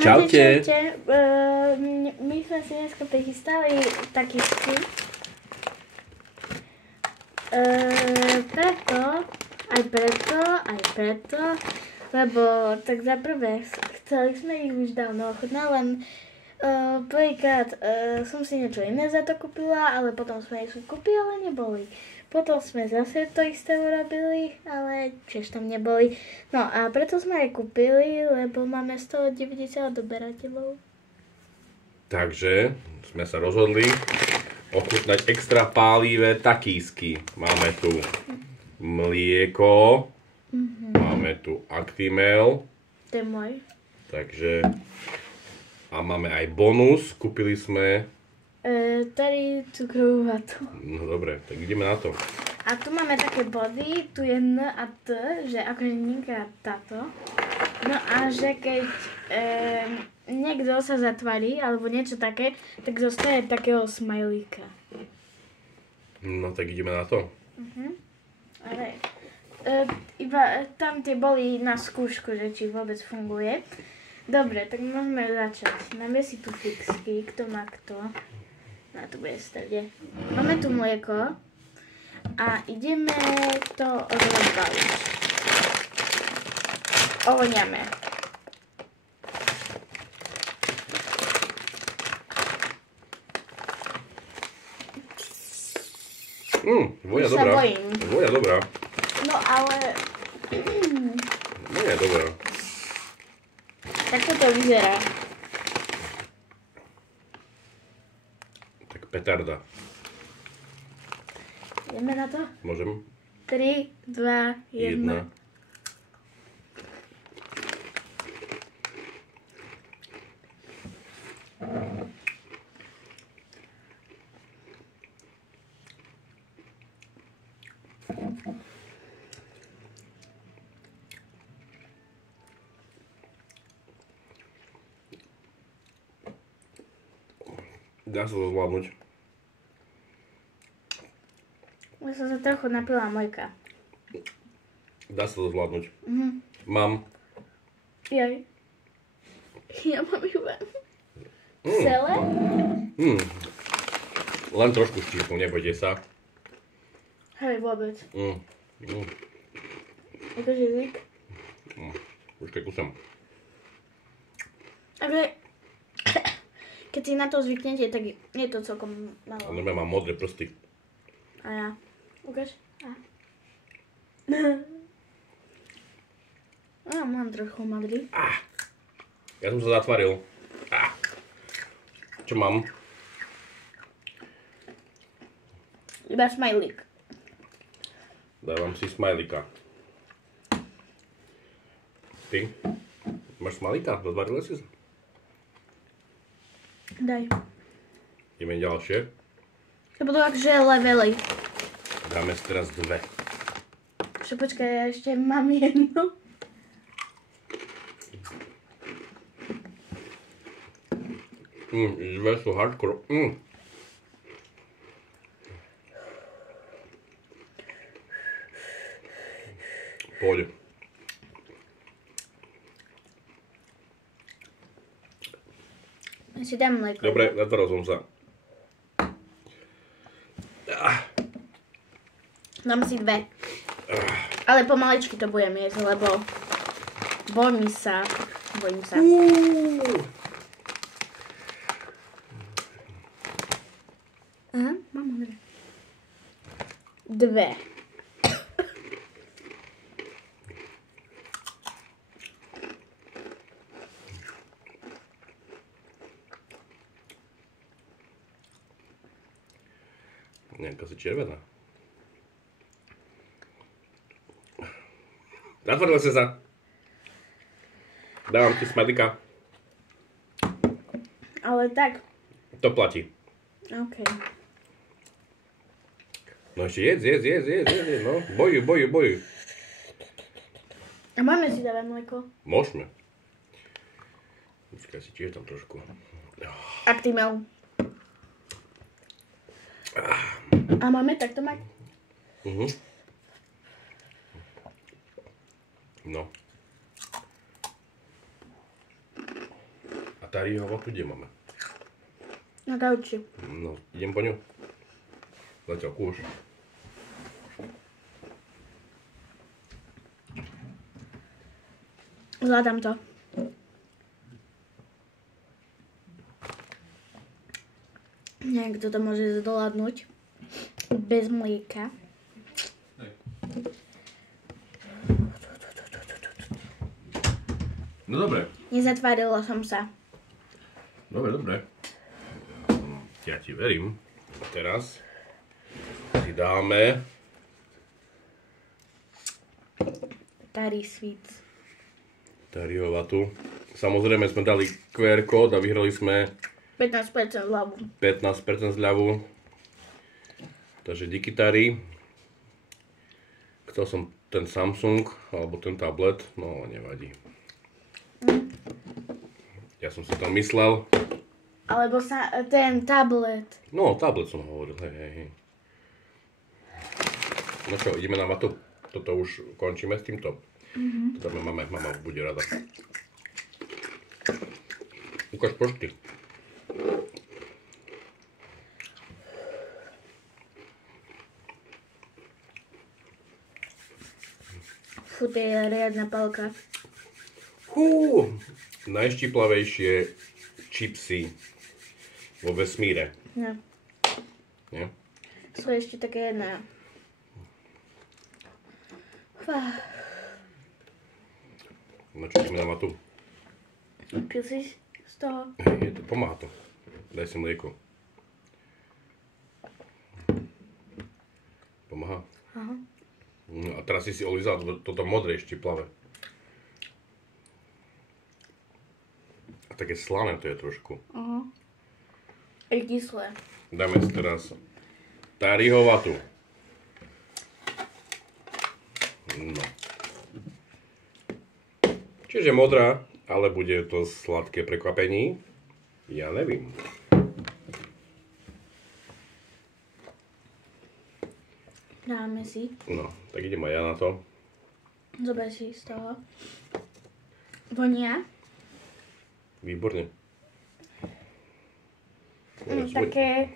Čaute. My sme si dneska prichystali taký vtip. Preto, lebo tak za prvé chceli sme ich už dávno ochutnať, len prvýkrát som si niečo iné za to kúpila, ale potom sme ich kúpili, ale neboli. Potom sme zase to isté urobili, ale tiež tam neboli. No a preto sme aj kúpili, lebo máme 190 odberateľov. Takže sme sa rozhodli ochutnať extra pálivé takísky. Máme tu mlieko, máme tu Actimel. To je môj. Takže a máme aj bonus, kúpili sme Tady cukrovú vatu. No dobre, tak ideme na to. A tu máme také body, tu je N a T, že akože nieká táto. No a že keď niekto sa zatvarí, alebo niečo také, tak zostane takého smajlíka. No tak ideme na to. Ale iba tam tie boli na skúšku, že či vôbec funguje. Dobre, tak môžeme začať. Máme si tu fixky, kto má kto. No to bude strede. Máme tu mlieko a ideme to rozbaliť. Ovoňame. Vonia Už sa dobrá. bojím. Vonia dobrá. No ale Vonia dobrá. takto to vyzerá. Tak petarda. Ideme na to? Môžem? 3, 2, 1. Dá sa to zvládnuť. Ja som sa trochu napila mojka. Dá sa to zvládnuť. Mám. Jaj. Ja mám iba celé. Len trošku štípnu, nebojte sa. Hej, vôbec. Akože zvyk. Počkaj, kúsam. Ale keď si na to zvyknete, tak je to celkom malo. Normálne mám modré prsty. A ja. Ukáž. Ja mám trochu modrý. Ja som sa zatvaril. Čo mám? Iba smajlík. Dávam si smajlika. Ty? Máš smajlika? Zatvarila si sa? Daj. Ideme ďalšie. To budú akože levely. Dáme si teraz dve. Že počkaj, ja ešte mám jednu. Dve sú hardcore. Pôjde. Ja si dám mlieko. Dobre, zatvoril som sa. Dám si dve. Ale pomaličky to budem jesť, lebo bojím sa. Aha, mám modré. Dve. Nejaká si červená. Zatvoril si sa. Dávam ti smajlika. Ale tak. To platí. OK. No ešte jedz. No, bojuj. A máme si dávať mlieko? Môžeme. Počkaj, si tiež tam trošku. Actimel. A máme takto mať? No. Tariho vatu kde máme? Na gauči. No, idem po ňu. Zatiaľ kúš. Zvládam to. Neviem, kto to môže zvládnuť. Bez mlieka. No dobre. Nezatvárila som sa. Dobre, dobre. Ja ti verím. A teraz si dáme Tari sweets. Tariho vatu. Samozrejme sme dali QR kód a vyhrali sme 15% zľavu. 15% zľavu. Takže díky Tari. Chcel som ten Samsung alebo ten tablet, no nevadí. Ja som si to myslel. Alebo ten tablet. No, tablet som hovoril, hej. No čo, ideme na vatu. Toto už končíme s týmto. Teda mama bude rada. Ukáž počty. Fú, to je riadna palka. Najštiplavejšie čipsy vo vesmíre. No. Nie? Sú ešte také jedné. No čo, ideme na vatu. Pil si z toho? Je to, pomáha to. Daj si mlieko. Pomáha? Aha. No a teraz si olízal toto modré štiplavé. A také slané to je trošku. Aha. Je kyslé. Dáme si teraz Tariho vatu. No. Čiže modrá, ale bude to sladké prekvapenie? Ja nevím. Dáme si. No, tak idem aj ja na to. Zober si z toho. Vonia. Výborne. Také.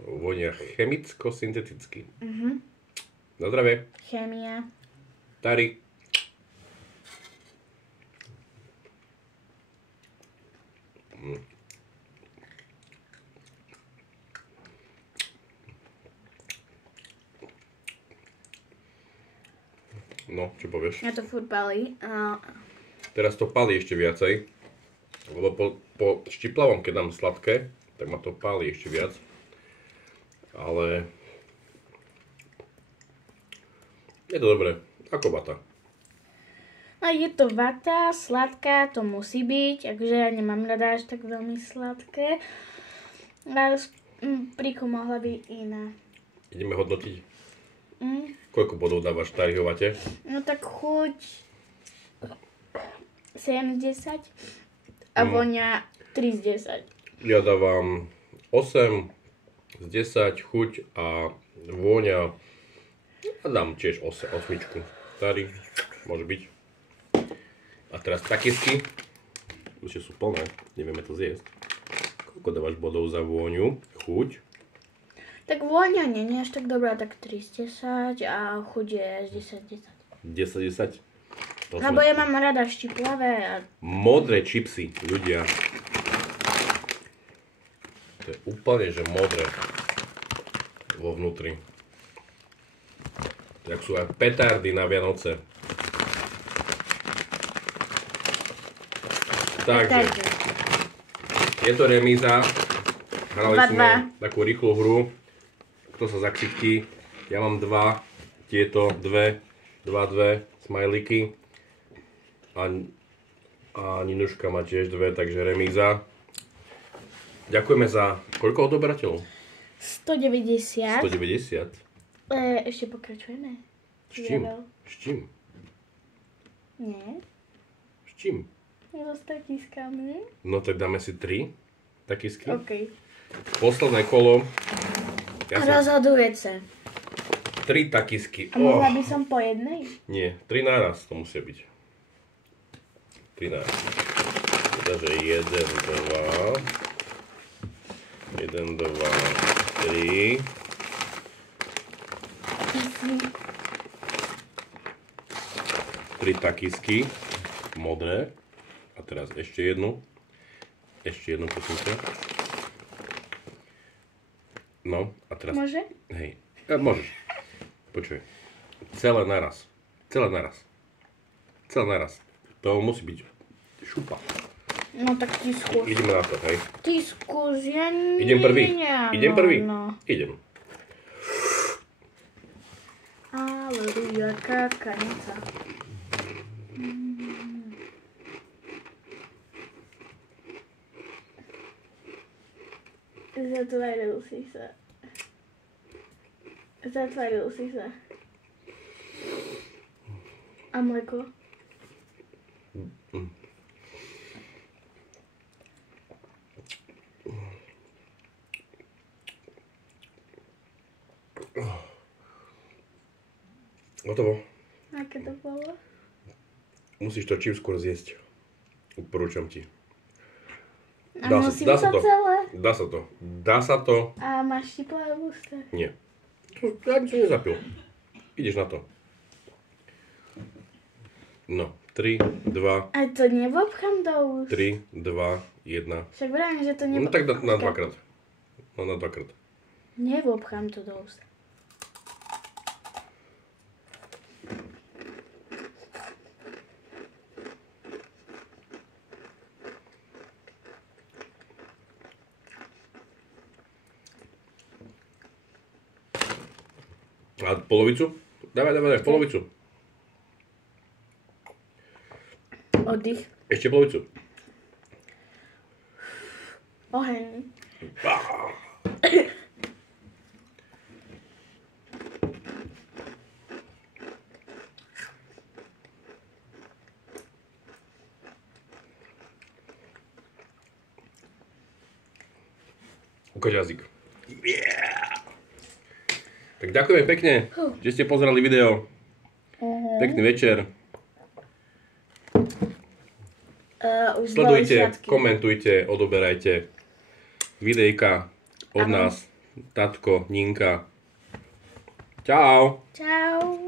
Vonia chemicko-synteticky. Na zdravie. Chémia. Tari. No, čo povieš? Ja to furt palí. Teraz to palí ešte viacej. Lebo po štiplavom, keď dám sladké, tak ma to palí ešte viac. Ale je to dobré. Ako vata. No je to vata, sladká, to musí byť. Akože ja nemám rada až tak veľmi sladké. Ale príku mohla byť iná. Ideme hodnotiť. Koľko bodov dávaš Tariho vate? No tak chuť 7 z 10 a voňa 3 z 10. Ja dávam 8 z 10, chuť a vôňa. A dám tiež 8. Tari, môže byť. A teraz takisky. Už sú plné, nevieme to zjesť. Koľko dávaš bodov za vôňu, chuť? Tak vôňa nie je až tak dobrá, tak 3 z 10 a chuť je až 10 z 10. 10? Lebo ja mám rada štiplavé a... Modré čipsy, ľudia. To je úplne, že modré. Vo vnútri. Jak sú aj petardy na Vianoce. Takže, je to remíza. Hrali sme takú rýchlu hru. Kto sa zaksichtí. Ja mám 2, tieto 2 smajliky. A Ninuška má tiež 2, takže remíza. Ďakujeme za koľko odoberateľov? 190. 190. Ešte pokračujeme. S čím? S čím? Nie. S čím? So takiskami. No tak dáme si 3 takisky. OK. Posledné kolo. Rozhodujúce. 3 takisky. A mohla by som po jednej? Nie, 3 naraz to musia byť. 3 naraz. Takže 1, 2, 1, 2, 3. Tri takisky. Modré. A teraz ešte jednu. Ešte jednu, prosím ťa. No, a teraz... Môže? Hej, môžeš. Počuj. Celé naraz. Celé naraz. Celé naraz. To musí byť šupa. No tak ty skús. Ideme na to, hej. Ty skús, ja Idem prvý. Idem prvý. No. Idem. Aleluja, kakanica. Zatvaril si sa. Zatvaril si sa. A mleko? Gotovo. Aké to bolo? Musíš to čím skôr zjesť. Odporúčam ti. A musím to celé? Dá sa to. Dá sa to. A máš štiplé v ústach? Nie. Ja by som nezapil. Ideš na to. No. 3, 2, A to nevobchám do úst. 3, 2, 1. Však vravím, že to No tak na dvakrát. No na dvakrát. Nevobchám to do úst. A polovicu? Dávaj, polovicu. Oddych. Ešte polovicu. Oheň. Ukáž jazyk. Tak ďakujem pekne, že ste pozerali video. Pekný večer. Sledujte, komentujte, odoberajte videjka od nás, tatko, Ninka. Čau. Čau.